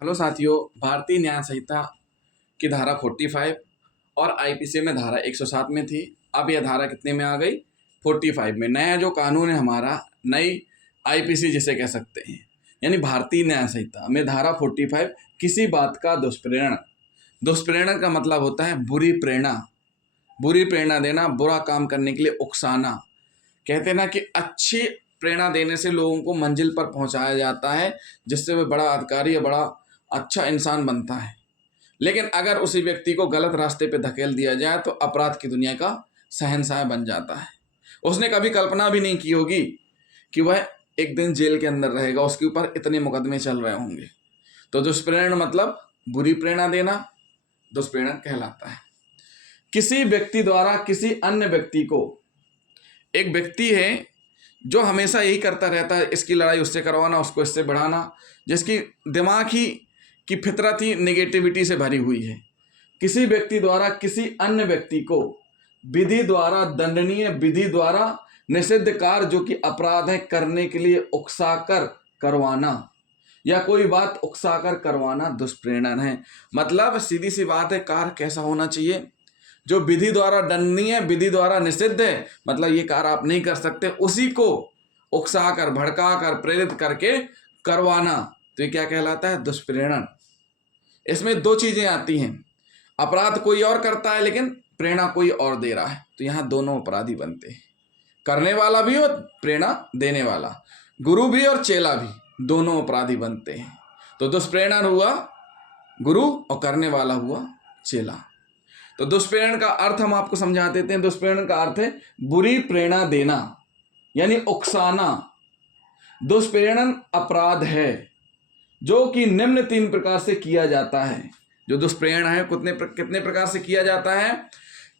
Hello साथियों। भारतीय न्याय संहिता की धारा 45 और आईपीसी में धारा 107 में थी। अब यह धारा कितने में आ गई? 45 में। नया जो कानून है हमारा, नई आईपीसी जिसे कह सकते हैं, यानी भारतीय न्याय संहिता में धारा 45, किसी बात का दुष्प्रेरण। दुष्प्रेरण का मतलब होता है बुरी प्रेरणा, बुरी प्रेरणा देना, बुरा काम करने के लिए उकसाना। कहते हैं ना कि अच्छी प्रेरणा देने से लोगों को मंजिल पर पहुंचाया जाता है, जिससे वह बड़ा अधिकारी या बड़ा अच्छा इंसान बनता है। लेकिन अगर उसी व्यक्ति को गलत रास्ते पे धकेल दिया जाए तो अपराध की दुनिया का शहंशाह बन जाता है। उसने कभी कल्पना भी नहीं की होगी कि वह एक दिन जेल के अंदर रहेगा, उसके ऊपर इतने मुकदमे चल रहे होंगे। तो दुष्प्रेरण मतलब बुरी प्रेरणा देना, दुष्प्रेरण कहलाता है। किसी व्यक्ति द्वारा किसी अन्य व्यक्ति को, एक व्यक्ति है जो हमेशा यही करता रहता है, इसकी लड़ाई उससे करवाना, उसको इससे बढ़ाना, जिसकी दिमाग ही की फितरत ही नेगेटिविटी से भरी हुई है। किसी व्यक्ति द्वारा किसी अन्य व्यक्ति को विधि द्वारा दंडनीय, विधि द्वारा निषिद्ध कार्य जो कि अपराध है करने के लिए उकसाकर करवाना, या कोई बात उकसाकर करवाना दुष्प्रेरण है। मतलब सीधी सी बात है, कार्य कैसा होना चाहिए? जो विधि द्वारा दंडनीय, विधि द्वारा निषिद्ध है, मतलब ये कार्य आप नहीं कर सकते, उसी को उकसाकर, भड़काकर, प्रेरित करके करवाना, तो ये क्या कहलाता है? दुष्प्रेरण। इसमें दो चीजें आती हैं, अपराध कोई और करता है लेकिन प्रेरणा कोई और दे रहा है, तो यहाँ दोनों अपराधी बनते हैं। करने वाला भी और प्रेरणा देने वाला, गुरु भी और चेला भी, दोनों अपराधी बनते हैं। तो दुष्प्रेरण हुआ गुरु और करने वाला हुआ चेला। तो दुष्प्रेरण का अर्थ हम आपको समझा देते हैं। दुष्प्रेरण का अर्थ है बुरी प्रेरणा देना, यानी उकसाना। दुष्प्रेरण अपराध है जो कि निम्न 3 प्रकार से किया जाता है। जो दुष्प्रेरण है कितने प्रकार से किया जाता है?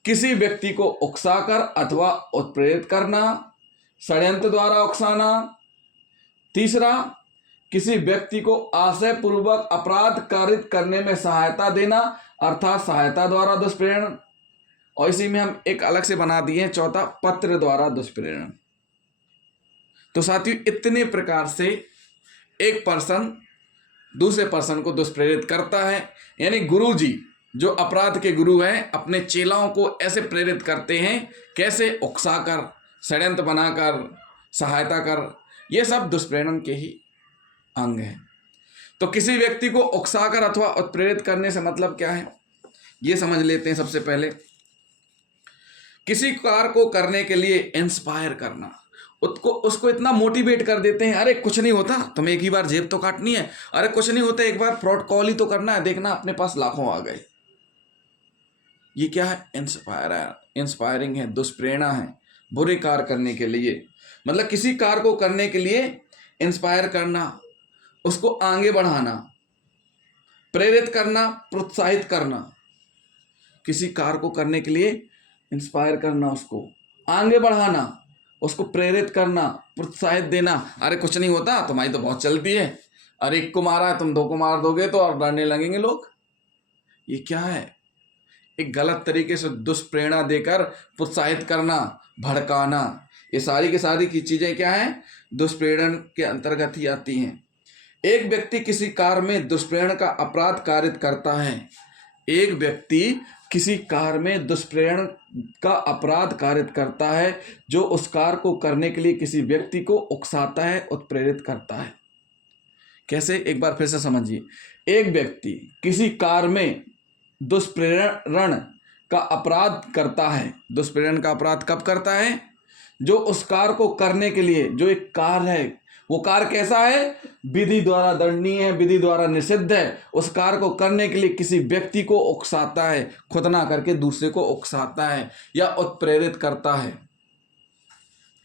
किसी व्यक्ति को उकसाकर अथवा उत्प्रेरित करना, षड्यंत्र द्वारा उकसाना। तीसरा, किसी व्यक्ति को आशय पूर्वक अपराध कारित करने में सहायता देना, अर्थात सहायता द्वारा दुष्प्रेरण। और इसी में हम एक अलग से बना दिए हैं, चौथा, पत्र द्वारा दुष्प्रेरण। तो साथियों, इतने प्रकार से एक पर्सन दूसरे पर्सन को दुष्प्रेरित करता है। यानी गुरु जी जो अपराध के गुरु हैं, अपने चेलाओं को ऐसे प्रेरित करते हैं, कैसे? उकसाकर, षड्यंत्र बनाकर, सहायता कर। ये सब दुष्प्रेरण के ही अंग है। तो किसी व्यक्ति को उकसाकर अथवा उत्प्रेरित करने से मतलब क्या है, ये समझ लेते हैं। सबसे पहले, किसी कार्य को करने के लिए इंस्पायर करना, उसको इतना मोटिवेट कर देते हैं, अरे कुछ नहीं होता, तुम्हें एक ही बार जेब तो काटनी है, अरे कुछ नहीं होता, एक बार फ्रॉड कॉल ही तो करना है, देखना अपने पास लाखों आ गए। ये क्या है? इंस्पायरिंग है, दुष्प्रेरणा है, बुरे कार्य करने के लिए। मतलब किसी कार्य को करने के लिए इंस्पायर करना, उसको आगे बढ़ाना, प्रेरित करना, प्रोत्साहित करना। किसी कार्य को करने के लिए इंस्पायर करना, उसको आगे बढ़ाना, उसको प्रेरित करना, प्रोत्साहित देना। अरे कुछ नहीं होता, तुम्हारी तो बहुत चलती है, अरे एक को मारा है, तुम 2 को मार दोगे तो और डरने लगेंगे लोग। ये क्या है? एक गलत तरीके से दुष्प्रेरणा देकर प्रोत्साहित करना, भड़काना। ये सारी की सारी की चीजें क्या हैं? दुष्प्रेरण के अंतर्गत ही आती हैं। एक व्यक्ति किसी कार्य में दुष्प्रेरण का अपराध कारित करता है। एक व्यक्ति किसी कार्य में दुष्प्रेरण का अपराध कारित करता है, जो उस कार्य को करने के लिए किसी व्यक्ति को उकसाता है, उत्प्रेरित करता है। कैसे? एक बार फिर से समझिए। एक व्यक्ति किसी कार्य में दुष्प्रेरण का अपराध करता है। दुष्प्रेरण का अपराध कब करता है? जो उस कार्य को करने के लिए, जो एक कार्य है, वो कार्य कैसा है? विधि द्वारा दंडनीय है, विधि द्वारा निषिद्ध है। उस कार्य को करने के लिए किसी व्यक्ति को उकसाता है, खुद ना करके दूसरे को उकसाता है या उत्प्रेरित करता है।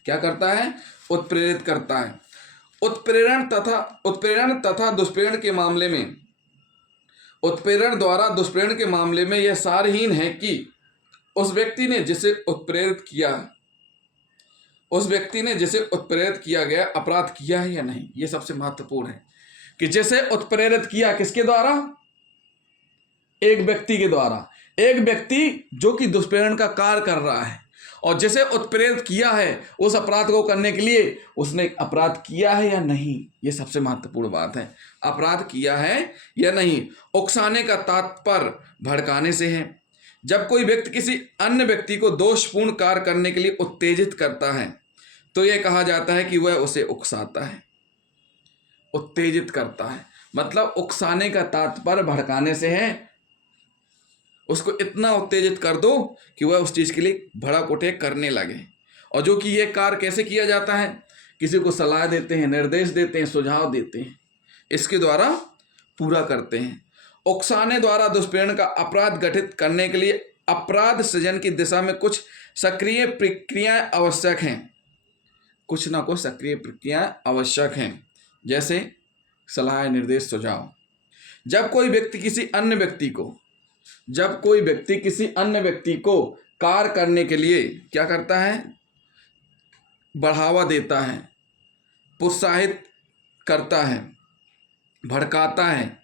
क्या करता है? उत्प्रेरित करता है। उत्प्रेरण तथा दुष्प्रेरण के मामले में, उत्प्रेरण द्वारा दुष्प्रेरण के मामले में यह सारहीन है कि उस व्यक्ति ने जिसे उत्प्रेरित किया गया अपराध किया है या नहीं। यह सबसे महत्वपूर्ण है कि जिसे उत्प्रेरित किया, किसके द्वारा? एक व्यक्ति के द्वारा। एक व्यक्ति जो कि दुष्प्रेरण का कार्य कर रहा है, और जिसे उत्प्रेरित किया है उस अपराध को करने के लिए, उसने अपराध किया है या नहीं। ये सबसे महत्वपूर्ण बात है। अपराध किया है या नहीं। उकसाने का तात्पर्य भड़काने से है। जब कोई व्यक्ति किसी अन्य व्यक्ति को दोषपूर्ण कार्य करने के लिए उत्तेजित करता है तो यह कहा जाता है कि वह उसे उकसाता है, उत्तेजित करता है। मतलब उकसाने का तात्पर्य भड़काने से है। उसको इतना उत्तेजित कर दो कि वह उस चीज के लिए भड़क उठे, करने लगे। और जो कि यह कार्य कैसे किया जाता है, किसी को सलाह देते हैं, निर्देश देते हैं, सुझाव देते हैं, इसके द्वारा पूरा करते हैं। उकसाने द्वारा दुष्प्रेरण का अपराध गठित करने के लिए अपराध सृजन की दिशा में कुछ सक्रिय प्रक्रियाएं आवश्यक हैं। कुछ ना कुछ सक्रिय प्रक्रियाएं आवश्यक हैं, जैसे सलाह, निर्देश, सुझाव। जब कोई व्यक्ति किसी अन्य व्यक्ति को कार्य करने के लिए क्या करता है, बढ़ावा देता है, प्रोत्साहित करता है, भड़काता है,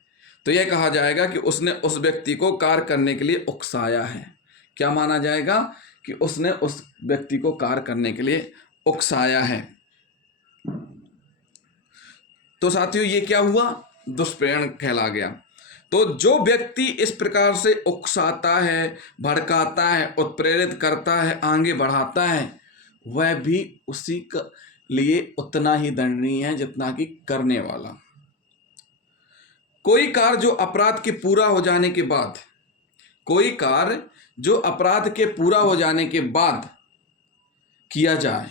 तो यह कहा जाएगा कि उसने उस व्यक्ति को कार्य करने के लिए उकसाया है। क्या माना जाएगा कि उसने उस व्यक्ति को कार्य करने के लिए उकसाया है। तो साथियों, ये क्या हुआ, दुष्प्रेरण कहला गया। तो जो व्यक्ति इस प्रकार से उकसाता है, भड़काता है, उत्प्रेरित करता है, आगे बढ़ाता है, वह भी उसी के लिए उतना ही दंडनीय है जितना कि करने वाला। कोई कार्य जो अपराध के पूरा हो जाने के बाद किया जाए,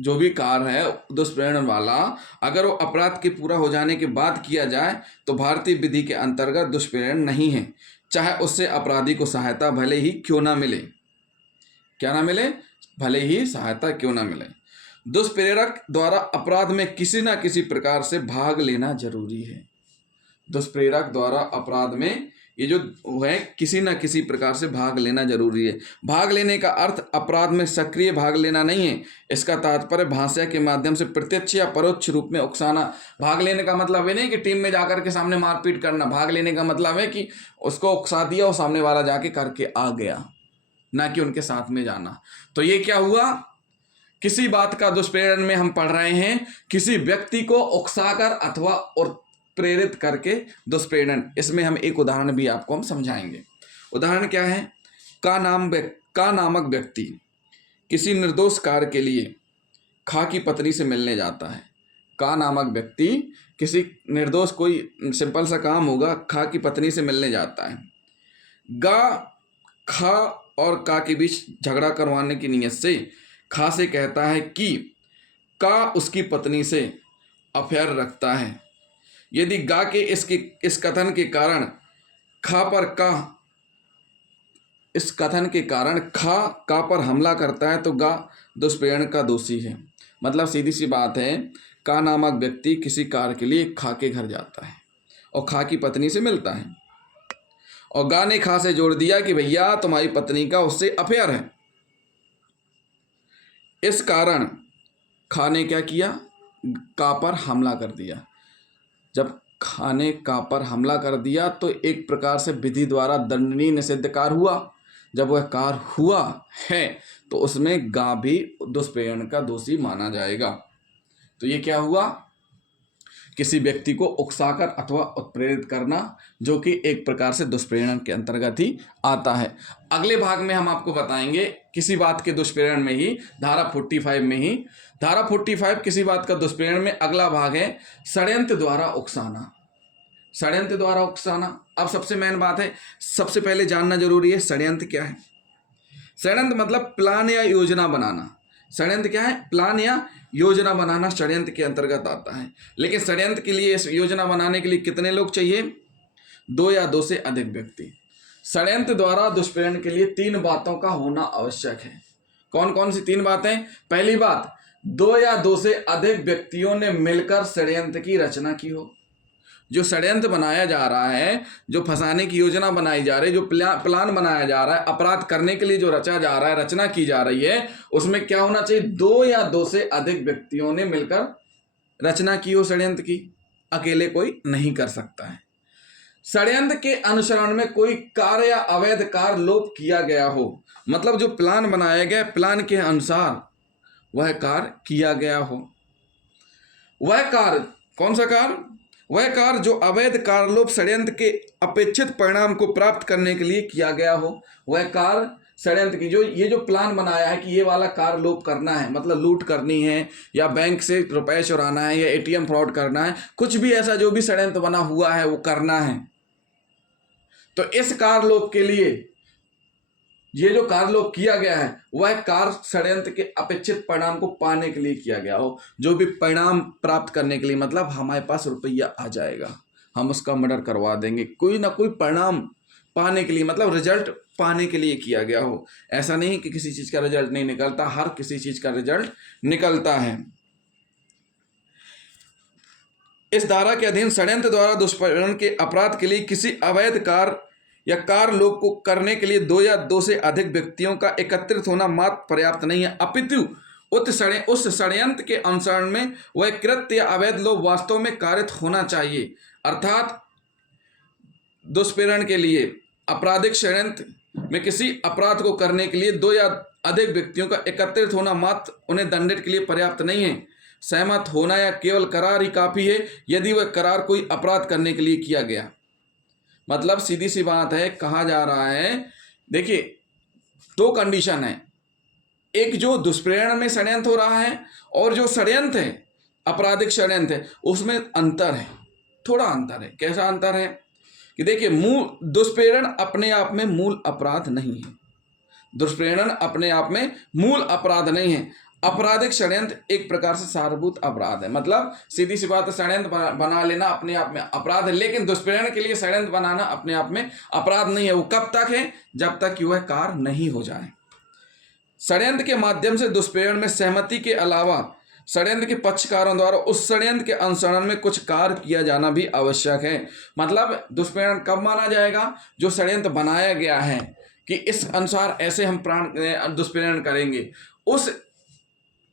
जो भी कार्य है दुष्प्रेरण वाला, अगर वो अपराध के पूरा हो जाने के बाद किया जाए तो भारतीय विधि के अंतर्गत दुष्प्रेरण नहीं है, चाहे उससे अपराधी को सहायता भले ही क्यों ना मिले। क्या ना मिले, भले ही सहायता क्यों ना मिले। दुष्प्रेरक द्वारा अपराध में किसी न किसी प्रकार से भाग लेना जरूरी है। दुष्प्रेरक द्वारा अपराध में ये जो है किसी न किसी प्रकार से भाग लेना जरूरी है। भाग लेने का अर्थ अपराध में सक्रिय भाग लेना नहीं है। इसका तात्पर्य भाषा के माध्यम से प्रत्यक्ष या परोक्ष रूप में उकसाना। भाग लेने का मतलब ये नहीं कि टीम में जाकर के सामने मारपीट करना। भाग लेने का मतलब है कि उसको उकसा दिया और सामने वाला जाके करके आ गया, ना कि उनके साथ में जाना। तो ये क्या हुआ, किसी बात का दुष्प्रेरण में हम पढ़ रहे हैं, किसी व्यक्ति को उकसाकर अथवा और प्रेरित करके दुष्प्रेरण। इसमें हम एक उदाहरण भी आपको हम समझाएंगे। उदाहरण क्या है, का नामक व्यक्ति किसी निर्दोष कार्य के लिए खा की पत्नी से मिलने जाता है। का नामक व्यक्ति किसी निर्दोष, कोई सिंपल सा काम होगा, खा की पत्नी से मिलने जाता है। गा खा और का के बीच झगड़ा करवाने की नीयत से खा से कहता है कि का उसकी पत्नी से अफेयर रखता है। यदि गा के इस कथन के कारण खा पर हमला करता है तो गा दुष्प्रेरण का दोषी है। मतलब सीधी सी बात है, का नामक व्यक्ति किसी कार्य के लिए खा के घर जाता है और खा की पत्नी से मिलता है, और गा ने खा से जोड़ दिया कि भैया तुम्हारी पत्नी का उससे अफेयर है। इस कारण खा ने क्या किया, का पर हमला कर दिया। जब खा ने का पर हमला कर दिया तो एक प्रकार से विधि द्वारा दंडनीय निषिद्ध कार्य हुआ। जब वह कार्य हुआ है तो उसमें गा भी दुष्प्रेरण का दोषी माना जाएगा। तो ये क्या हुआ, किसी व्यक्ति को उकसाकर अथवा उत्प्रेरित करना, जो कि एक प्रकार से दुष्प्रेरण के अंतर्गत ही आता है। अगले भाग में हम आपको बताएंगे किसी बात के दुष्प्रेरण में ही, धारा 45 में ही, धारा 45 किसी बात का दुष्प्रेरण में अगला भाग है षड्यंत्र द्वारा उकसाना। षड्यंत्र द्वारा उकसाना। अब सबसे मेन बात है, सबसे पहले जानना जरूरी है षड्यंत्र क्या है। षड्यंत्र मतलब प्लान या योजना बनाना। षड्यंत्र क्या है, प्लान या योजना बनाना षड्यंत्र के अंतर्गत आता है। लेकिन षड्यंत्र के लिए, इस योजना बनाने के लिए कितने लोग चाहिए, 2 या 2 से अधिक व्यक्ति। षड्यंत्र द्वारा दुष्प्रेरण के लिए 3 बातों का होना आवश्यक है। कौन कौन सी 3 बातें? पहली बात, 2 या 2 से अधिक व्यक्तियों ने मिलकर षड्यंत्र की रचना की हो। जो षड्यंत्र बनाया जा रहा है, जो फंसाने की योजना बनाई जा रही है, जो प्लान बनाया जा रहा है, अपराध करने के लिए जो रचा जा रहा है, रचना की जा रही है, उसमें क्या होना चाहिए, 2 या 2 से अधिक व्यक्तियों ने मिलकर रचना की हो षड्यंत्र की। अकेले कोई नहीं कर सकता है। षड्यंत्र के अनुसरण में कोई कार्य या अवैध कार्य लोप किया गया हो। मतलब जो प्लान बनाया गया, प्लान के अनुसार वह कार्य किया गया हो। वह कार्य कौन सा कार्य? वह कार्य जो अवैध कारलोप षड्यंत्र के अपेक्षित परिणाम को प्राप्त करने के लिए किया गया हो। वह कार्य षड्यंत्र की जो ये जो प्लान बनाया है कि ये वाला कार लोप करना है, मतलब लूट करनी है या बैंक से रुपए चुराना है या एटीएम फ्रॉड करना है, कुछ भी ऐसा जो भी षड्यंत्र बना हुआ है वो करना है। तो इस कार लोप के लिए ये जो कार लोप किया गया है वह कार षड्यंत्र के अपेक्षित परिणाम को पाने के लिए किया गया हो। जो भी परिणाम प्राप्त करने के लिए, मतलब हमारे पास रुपया आ जाएगा, हम उसका मर्डर करवा देंगे, कोई ना कोई परिणाम पाने के लिए, मतलब रिजल्ट पाने के लिए किया गया हो। ऐसा नहीं कि किसी चीज का रिजल्ट नहीं निकलता, हर किसी चीज का रिजल्ट निकलता है। इस धारा के अधीन षड्यंत्र द्वारा दुष्परिणाम के अपराध के लिए किसी अवैध कार या कार लोप को करने के लिए दो या दो से अधिक व्यक्तियों का एकत्रित होना मात्र पर्याप्त नहीं है, अपितु उस षड्यंत्र के अनुसरण में वह कृत्य या अवैध लोप वास्तव में कारित होना चाहिए। अर्थात दुष्प्रेरण के लिए आपराधिक षड्यंत्र में किसी अपराध को करने के लिए दो या अधिक व्यक्तियों का एकत्रित होना मात्र उन्हें दंडित के लिए पर्याप्त नहीं है। सहमत होना या केवल करार ही काफी है यदि वह करार कोई अपराध करने के लिए किया गया। मतलब सीधी सी बात है, कहा जा रहा है, देखिए दो कंडीशन है, एक जो दुष्प्रेरण में षड्यंत्र हो रहा है और जो षड्यंत्र है आपराधिक षड्यंत्र है उसमें अंतर है, थोड़ा अंतर है। कैसा अंतर है कि देखिए मूल दुष्प्रेरण अपने आप में मूल अपराध नहीं है, दुष्प्रेरण अपने आप में मूल अपराध नहीं है। आपराधिक षड्यंत्र एक प्रकार से सारभूत अपराध है, मतलब सीधी सी बात है, षड्यंत्र बना लेना अपने आप में अपराध है, लेकिन दुष्प्रेरण के लिए षड्यंत्र बनाना अपने आप में अपराध नहीं है। वो कब तक है? जब तक कि वह कार्य नहीं हो जाए। षड्यंत्र के माध्यम से दुष्प्रेरण में सहमति के अलावा षड्यंत्र के पक्षकारों द्वारा उस षड्यंत्र के अनुसरण में कुछ कार्य किया जाना भी आवश्यक है। मतलब दुष्प्रेरण कब माना जाएगा? जो षड्यंत्र बनाया गया है कि इस अनुसार ऐसे हम दुष्प्रेरण करेंगे, उस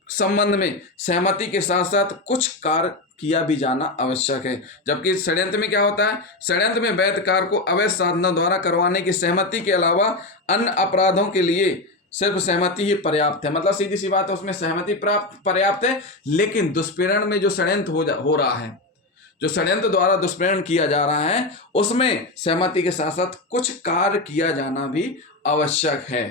संबंध में सहमति के साथ साथ कुछ कार्य किया भी जाना आवश्यक है। जबकि षड्यंत्र में क्या होता है? षड्यंत्र में वैध कार्य को अवैध साधनों द्वारा करवाने की सहमति के अलावा अन्य अपराधों के लिए सिर्फ सहमति ही पर्याप्त है। मतलब सीधी सी बात है, उसमें सहमति पर्याप्त है, लेकिन दुष्प्रेरण में जो षड्यंत्र हो रहा है, जो षड्यंत्र द्वारा दुष्प्रेरण किया जा रहा है, उसमें सहमति के साथ साथ कुछ कार्य किया जाना भी आवश्यक है।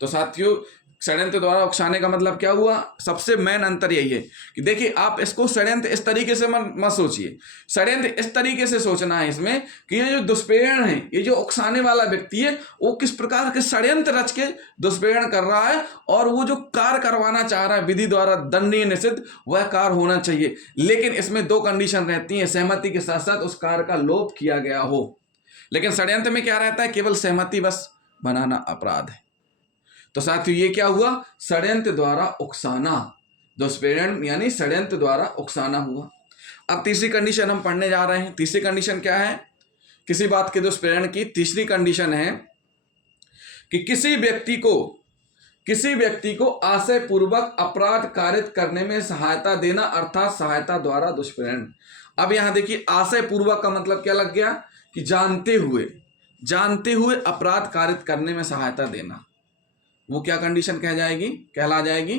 तो साथियों, षड्यंत्र द्वारा उकसाने का मतलब क्या हुआ? सबसे मेन अंतर यही है कि देखिए आप इसको षड्यंत्र इस तरीके से मत सोचिए। षड्यंत्र इस तरीके से सोचना है इसमें कि ये जो दुष्प्रेरण है, ये जो उकसाने वाला व्यक्ति है, वो किस प्रकार के षड्यंत्र रच के दुष्प्रेरण कर रहा है और वो जो कार्य करवाना चाह रहा है विधि द्वारा दंडनीय निषिद्ध, वह कार्य होना चाहिए। लेकिन इसमें दो कंडीशन रहती है, सहमति के साथ साथ उस कार्य का लोप किया गया हो। लेकिन षड्यंत्र में क्या रहता है? केवल सहमति बस बनाना अपराध है। तो साथियों ये क्या हुआ? षड्यंत्र द्वारा उकसाना, दुष्प्रेरण यानी षड्यंत्र द्वारा उकसाना हुआ। अब तीसरी कंडीशन हम पढ़ने जा रहे हैं। तीसरी कंडीशन क्या है? किसी बात के दुष्प्रेरण की तीसरी कंडीशन है कि किसी व्यक्ति को आशय पूर्वक अपराध कारित करने में सहायता देना, अर्थात सहायता द्वारा दुष्प्रेरण। अब यहां देखिए, आशय पूर्वक का मतलब क्या लग गया कि जानते हुए अपराध कारित करने में सहायता देना। वो क्या कंडीशन कहला जाएगी?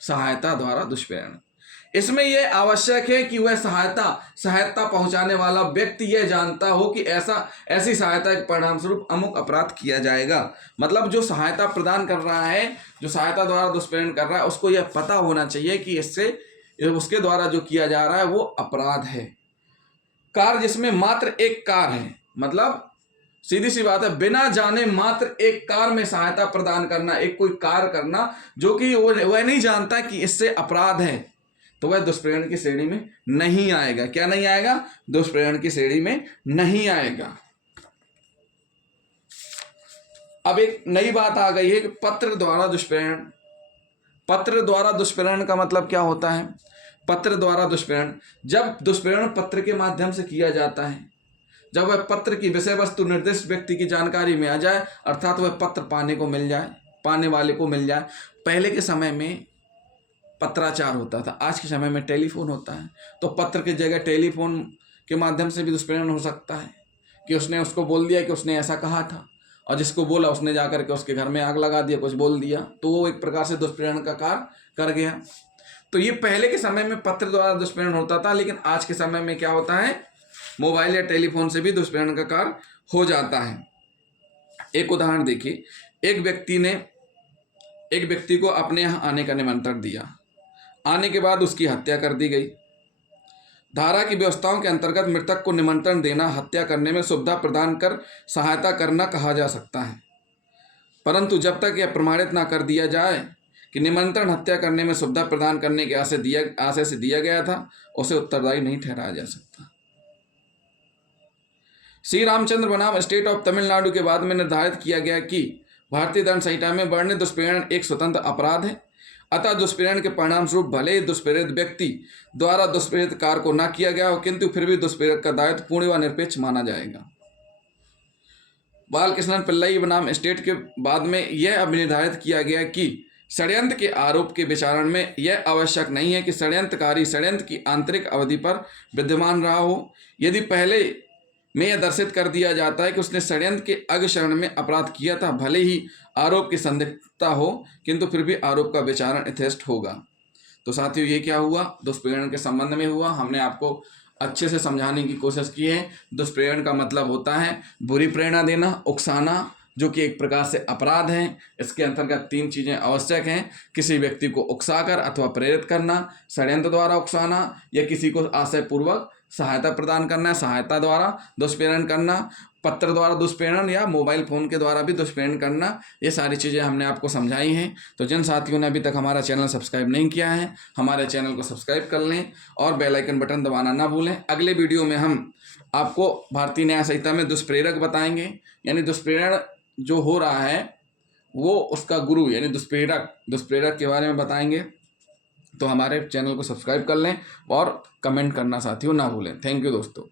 सहायता द्वारा दुष्प्रेरण। इसमें यह आवश्यक है कि वह सहायता पहुंचाने वाला व्यक्ति यह जानता हो कि ऐसी सहायता के परिणाम स्वरूप अमुक अपराध किया जाएगा। मतलब जो सहायता प्रदान कर रहा है, जो सहायता द्वारा दुष्प्रेरण कर रहा है, उसको यह पता होना चाहिए कि इससे उसके द्वारा जो किया जा रहा है वो अपराध है। कार्य जिसमें मात्र एक कार्य है, मतलब सीधी सी बात है, बिना जाने मात्र एक कार्य में सहायता प्रदान करना, एक कोई कार्य करना जो कि वह नहीं जानता कि इससे अपराध है, तो वह दुष्प्रेरण की श्रेणी में नहीं आएगा। क्या नहीं आएगा? दुष्प्रेरण की श्रेणी में नहीं आएगा। अब एक नई बात आ गई है कि पत्र द्वारा दुष्प्रेरण। पत्र द्वारा दुष्प्रेरण का मतलब क्या होता है? पत्र द्वारा दुष्प्रेरण, जब दुष्प्रेरण पत्र के माध्यम से किया जाता है, जब वह पत्र की विषय वस्तु निर्दिष्ट व्यक्ति की जानकारी में आ जाए, अर्थात वह पत्र पाने वाले को मिल जाए। पहले के समय में पत्राचार होता था, आज के समय में टेलीफोन होता है, तो पत्र की जगह टेलीफोन के माध्यम से भी दुष्प्रेरण हो सकता है कि उसने उसको बोल दिया कि उसने ऐसा कहा था, और जिसको बोला उसने जाकर के उसके घर में आग लगा दिया, कुछ बोल दिया, तो वो एक प्रकार से दुष्प्रेरण का कार्य कर गया। तो ये पहले के समय में पत्र द्वारा दुष्प्रेरण होता था, लेकिन आज के समय में क्या होता है? मोबाइल या टेलीफोन से भी दुष्प्रेरण का कार्य हो जाता है। एक उदाहरण देखिए, एक व्यक्ति को अपने यहाँ आने का निमंत्रण दिया, आने के बाद उसकी हत्या कर दी गई। धारा की व्यवस्थाओं के अंतर्गत मृतक को निमंत्रण देना हत्या करने में सुविधा प्रदान कर सहायता करना कहा जा सकता है, परंतु जब तक यह प्रमाणित न कर दिया जाए कि निमंत्रण हत्या करने में सुविधा प्रदान करने के आशय से दिया गया था, उसे उत्तरदायी नहीं ठहराया जा सकता। श्री रामचंद्र बनाम स्टेट ऑफ तमिलनाडु के बाद में निर्धारित किया गया कि भारतीय दंड संहिता में वर्णित दुष्प्रेरण एक स्वतंत्र अपराध है, अतः दुष्प्रेरण के परिणाम स्वरूप भले ही दुष्प्रेरित व्यक्ति द्वारा दुष्प्रेरित कार्य को न किया गया हो, किंतु फिर भी दुष्प्रेरक का दायित्व पूर्ण व निरपेक्ष माना जाएगा। बालकृष्णन पिल्लई बनाम स्टेट के बाद में यह अब निर्धारित किया गया कि षड्यंत्र के आरोप के विचारण में यह आवश्यक नहीं है कि षड्यंत्रकारी षड्यंत्र की आंतरिक अवधि पर विद्यमान रहा हो। यदि पहले में यह दर्शित कर दिया जाता है कि उसने षड्यंत्र के अग्रचरण में अपराध किया था, भले ही आरोप की संदिग्धता हो, किंतु फिर भी आरोप का विचारण यथेष्ट होगा। तो साथियों, ये क्या हुआ, दुष्प्रेरण के संबंध में हुआ। हमने आपको अच्छे से समझाने की कोशिश की है। दुष्प्रेरण का मतलब होता है बुरी प्रेरणा देना, उकसाना, जो कि एक प्रकार से अपराध है। इसके अंतर्गत 3 चीज़ें आवश्यक हैं: किसी व्यक्ति को उकसाकर अथवा प्रेरित करना, षड्यंत्र द्वारा उकसाना, या किसी को आशयपूर्वक सहायता प्रदान करना, सहायता द्वारा दुष्प्रेरण करना, पत्र द्वारा दुष्प्रेरण, या मोबाइल फ़ोन के द्वारा भी दुष्प्रेरण करना। ये सारी चीज़ें हमने आपको समझाई हैं। तो जिन साथियों ने अभी तक हमारा चैनल सब्सक्राइब नहीं किया है, हमारे चैनल को सब्सक्राइब कर लें और बेल आइकन बटन दबाना ना भूलें। अगले वीडियो में हम आपको भारतीय न्याय संहिता में दुष्प्रेरक बताएंगे, यानी दुष्प्रेरण जो हो रहा है वो उसका गुरु यानी दुष्प्रेरक के बारे में बताएंगे। तो हमारे चैनल को सब्सक्राइब कर लें और कमेंट करना साथियों ना भूलें। थैंक यू दोस्तों।